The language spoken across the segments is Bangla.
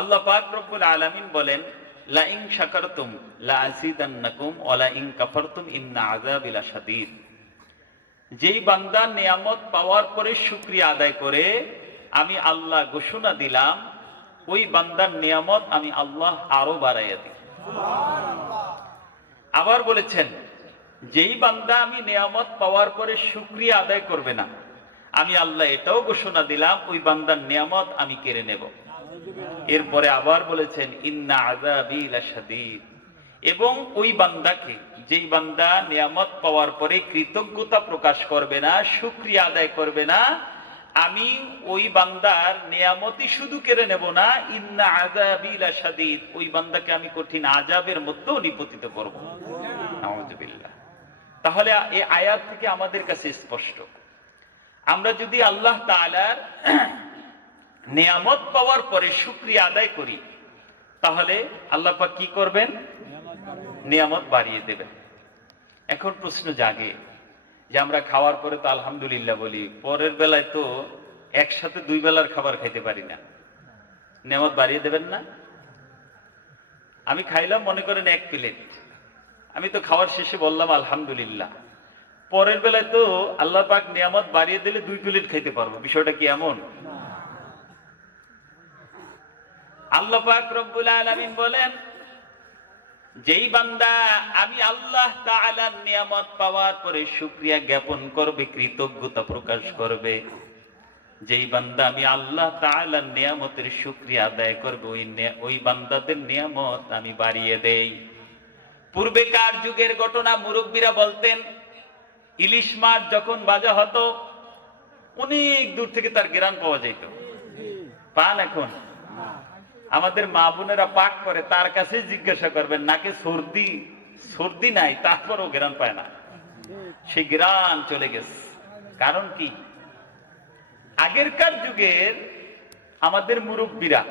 আল্লাহ পাক রব্বুল আলামিন বলেন লা ইন শাকারতুম লা আযীদান্নাকুম ওয়া লা ইন কাফারতুম ইন্না আযাবি লাশাদীদ যেই বান্দা নিয়ামত পাওয়ার পরে শুকরিয়া আদায় করে আমি আল্লাহ ঘোষণা দিলাম ওই বান্দার নিয়ামত আমি আল্লাহ আরও বাড়াইয়া দিই। আবার বলেছেন যেই বান্দা আমি নিয়ামত পাওয়ার পরে শুকরিয়া আদায় করবে না আমি আল্লাহ এটাও ঘোষণা দিলাম ওই বান্দার নিয়ামত আমি কেড়ে নেব। এরপরে আবার বলেছেন, ইন্না লাশাদীদ। এবং ওই বান্দাকে, যেই বান্দা নিয়ামত পাওয়ার পরে কৃতজ্ঞতা প্রকাশ করবে না, শুকরিয়া আদায় করবে না, আমি ওই বান্দার নিয়ামতি শুধু কেড়ে নেব না, ইন্না আযাবি লাশাদীদ। ওই বান্দাকে আমি কঠিন আজাবের মধ্যেও নিপতিত করব। নাউযুবিল্লাহ তাহলে এই আয়াত থেকে আমাদের কাছে স্পষ্ট। আমরা যদি আল্লাহ তাআলার নিয়ামত পাওয়ার পরে শুক্রিয়া আদায় করি, তাহলে আল্লাহ কি করবেন? নিয়ামত বাড়িয়ে দেবেন। এখন প্রশ্ন জাগে যে আমরা খাওয়ার পরে তো আলহামদুলিল্লাহ বলি, পরের বেলায় তো একসাথে দুই বেলার খাবার খাইতে পারি না। নিয়ামত বাড়িয়ে দেবেন না? আমি খাইলাম, মনে করেন এক প্লেট। আমি তো খাওয়ার শেষে বললাম, আলহামদুলিল্লাহ। পরের বেলায় তো আল্লাহ পাক নিয়ামত বাড়িয়ে দিলে দুই প্লেট খাইতে পারব। বিষয়টা কি এমন? আল্লাহ পাক রব্বুল আলামিন বলেন, যেই বান্দা আমি আল্লাহ তাআলার নিয়ামত পাওয়ার পরে শুকরিয়া জ্ঞাপন করবে, কৃতজ্ঞতা প্রকাশ করবে। যেই বান্দা আমি আল্লাহ তাআলার নিয়ামতের শুকরিয়া আদায় করবে, ওই ওই বান্দাদের নিয়ামত আমি বাড়িয়ে দেই। পূর্বেকার যুগের ঘটনা মুরব্বীরা বলতেন, ইলিশ মাছ যখন বাজা হতো, অনেক দূর থেকে তার গ্রান পাওয়া যেত পান এখন? আমাদের মা বোনেরা পাক করে, তার কাছে জিজ্ঞাসা করবেন, নাকি সর্দি সর্দি নাই? তারপরও গ্রান পায় না। সে গ্রান চলে গেছে। কারণ কি? আগেরকার যুগের আমাদের মুরব্বীরা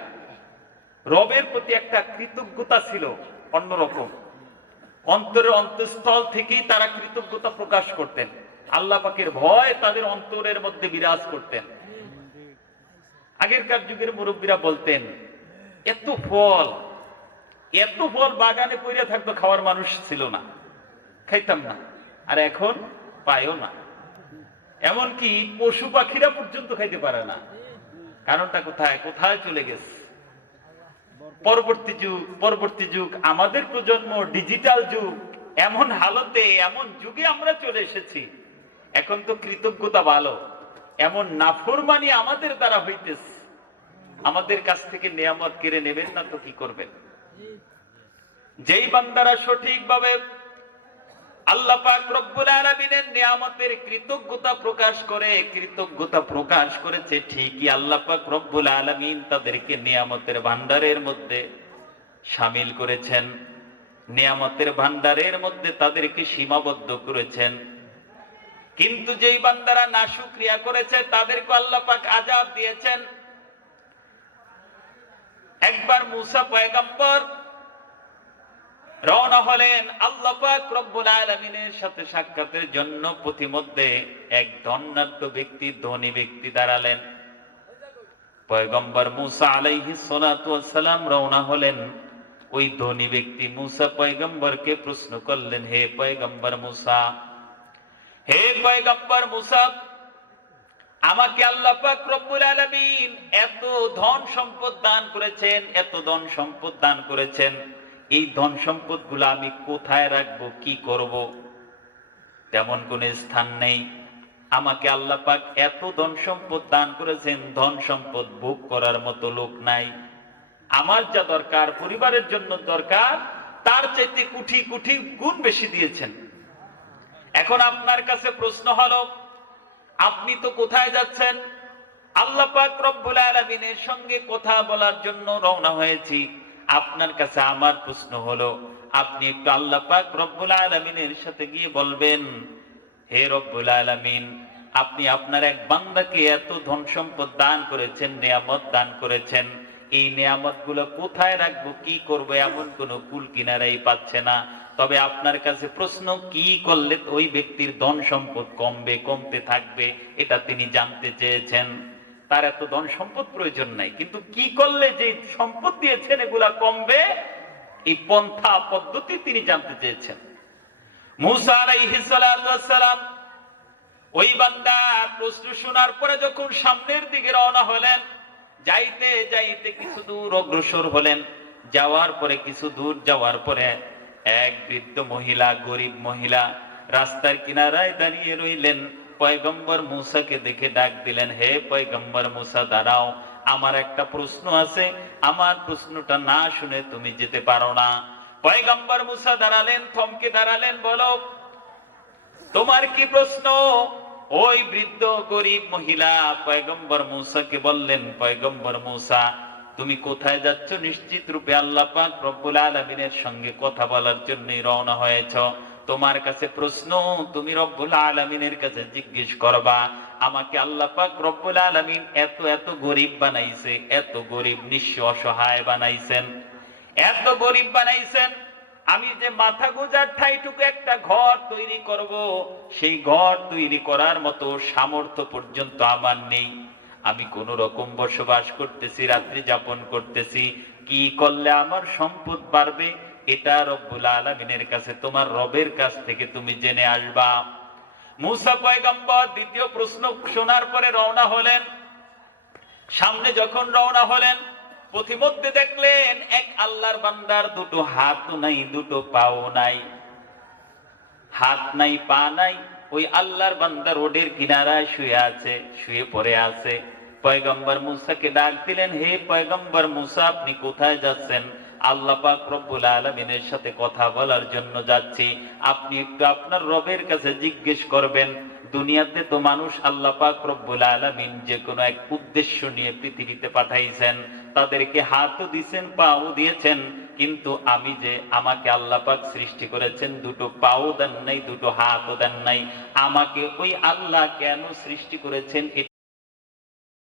রবের প্রতি একটা কৃতজ্ঞতা ছিল অন্যরকম। অন্তরের অন্তঃস্থল থেকেই তারা কৃতজ্ঞতা প্রকাশ করতেন। আল্লাহ পাকের ভয় তাদের অন্তরের মধ্যে বিরাজ করতেন। আগেরকার যুগের মুরব্বীরা বলতেন এত ফল এত ফল বাগানে পড়ে থাকতো খাওয়ার মানুষ ছিল না। খাইতাম না। আর এখন পায়ও না। এমনকি পশু পাখিরা পর্যন্ত খাইতে পারে না। কারণটা কোথায়? কোথায় চলে গেছে? পরবর্তী যুগ পরবর্তী যুগ, আমাদের প্রজন্ম ডিজিটাল যুগ, এমন হালতে, এমন যুগে আমরা চলে এসেছি। এখন তো কৃতজ্ঞতা ভালো। এমন নাফরমানি আমাদের দ্বারা হইতেছে। আমাদের কাছ থেকে নিয়ামত কেড়ে নেবেন না তো কি করবেন? যেই বান্দারা সঠিকভাবে আল্লাহ পাক রব্বুল আলামিনের নিয়ামতের কৃতজ্ঞতা প্রকাশ করে, কৃতজ্ঞতা প্রকাশ করেছে ঠিকই আল্লাহ পাক রব্বুল আলামিন তাদেরকে নিয়ামতের ভান্ডারের মধ্যে শামিল করেছেন। নিয়ামতের ভান্ডারের মধ্যে তাদেরকে সীমাবদ্ধ করেছেন। কিন্তু যেই বান্দারা নাশুক্রিয়া করেছে, তাদেরকে আল্লাহ পাক আজাব দিয়েছেন। একবার মুসা পয়গম্বর রওনা হলেন আল্লাহ পাক রব্বুল আলামিনের সাথে সাক্ষাতের জন্য পথিমধ্যে এক ধন্যাঢ্য ব্যক্তি, ধনী ব্যক্তি দাঁড়ালেন। পয়গম্বর মুসা আলাইহি সালাতু সালাম রওনা হলেন। ওই ধনী ব্যক্তি মুসা পয়গম্বরকে প্রশ্ন করলেন, হে পয়গম্বর মুসা, হে পয়গম্বর মুসা আমাকে আল্লাহ পাক রব্বুল আলামিন এত ধন সম্পদ দান করেছেন, এত ধন সম্পদ দান করেছেন। এই ধন সম্পদ আমি কোথায় রাখব, কি করব? তেমন কোন স্থান নেই। আমাকে আল্লাহ পাক এত ধন সম্পদ দান করেছেন, ধন সম্পদ ভোগ করার মতো লোক নাই। আমার যা দরকার, পরিবারের জন্য দরকার, তার চাইতে কুঠি কুঠি গুণ বেশি দিয়েছেন। এখন আপনার কাছে প্রশ্ন হলো আপনি তো কোথায় যাচ্ছেন? আল্লাহ পাক রব্বুল আলামিনের সঙ্গে কথা বলার জন্য রওনা হয়েছি। আপনার কাছে আমার প্রশ্ন হলো, আপনি একটু আল্লাহ পাক রব্বুল আলামিনের সাথে গিয়ে বলবেন, হে রব্বুল আলামিন, আপনি আপনার এক বান্দাকে এত ধন সম্পদ দান করেছেন, নিয়ামত দান করেছেন। এই নিয়ামতগুলো কোথায় রাখব, কি করব, এমন কোন কুল কিনারাই পাচ্ছে না। তবে আপনার কাছে প্রশ্ন, কি করলে ওই ব্যক্তির ধন সম্পদ কমবে, কমতে থাকবে, এটা তিনি জানতে চেয়েছেন। তার এত ধন সম্পদ প্রয়োজন নাই, কিন্তু কি করলে যে সম্পদ দিয়েছেন, এগুলা কমবে, এই পন্থা পদ্ধতি তিনি জানতে চেয়েছেন। ওই বান্দার প্রশ্ন শোনার পরে যখন সামনের দিকে রওনা হলেন, যাইতে যাইতে কিছু দূর অগ্রসর হলেন, যাওয়ার পরে, কিছু দূর যাওয়ার পরে এক বৃদ্ধ মহিলা, গরিব মহিলা রাস্তার কিনারায় দাঁড়িয়ে রইলেন। পয়গম্বর মুসাকে দেখে ডাক দিলেন, হে পয়গম্বর মুসা, দাঁড়াও। আমার একটা প্রশ্ন আছে। আমার প্রশ্নটা না শুনে তুমি যেতে পারো না। পয়গম্বর মুসা দাঁড়ালেন, থমকে দাঁড়ালেন, বলো, তোমার কি প্রশ্ন? ওই বৃদ্ধ, গরিব মহিলা পয়গম্বর মুসাকে বললেন, পয়গম্বর মুসা তুমি কোথায় যাচ্ছ? নিশ্চিত রূপে আল্লাহ পাক রব্বুল আলামিনের সঙ্গে কথা বলার জন্য রওনা হয়েছ। তোমার কাছে প্রশ্ন, তুমি রব্বুল আলামিনের কাছে জিজ্ঞেস করবা, আমাকে আল্লাহ পাক রব্বুল আলামিন এত এত গরিব বানাইছে, এত গরিব নিঃস্ব অসহায় বানাইছেন। এত গরিব বানাইছেন, আমি যে মাথা গোজার ঠাইটুকু একটা ঘর তৈরি করব, সেই ঘর তৈরি করার মতো সামর্থ্য পর্যন্ত আমার নেই। আমি কোন রকম বসবাস করতেছি, রাত্রি যাপন করতেছি। কি করলে আমার সম্পদ বাড়বে? এটা রব্বুল আলমিনের কাছে, তোমার রবের কাছ থেকে তুমি জেনে আসবা। মুসা পয়গম্বর দ্বিতীয় প্রশ্ন শোনার পরে রওনা হলেন। সামনে যখন রওনা হলেন, পথিমধ্যে দেখলেন, এক আল্লাহর বান্দার দুটো হাত নাই, দুটো পাও নাই। হাত নাই, পা নাই, ওই আল্লাহর বান্দা রোডের কিনারায় শুয়ে আছে, শুয়ে পড়ে আছে। পয়গম্বর মুসাকে ডাক দিলেন, হে পয়গম্বর মুসা, আপনি কোথায় যাচ্ছেন? আল্লাহ পাক রব্বুল আলমিনের সাথে কথা বলার জন্য যাচ্ছি। আপনি একটু আপনার রবের কাছে জিজ্ঞেস করবেন, দুনিয়াতে তো মানুষ আল্লাহ পাক রব্বুল আলামিন যে কোনো এক উদ্দেশ্য নিয়ে পৃথিবীতে পাঠাইছেন, তাদেরকে হাতও দিয়েছেন পাও দিয়েছেন, কিন্তু আমি যে আমাকে আল্লাহ পাক সৃষ্টি করেছেন, দুটো পাও দেন নাই, দুটো হাতও দেন নাই, আমাকে ওই আল্লাহ কেন সৃষ্টি করেছেন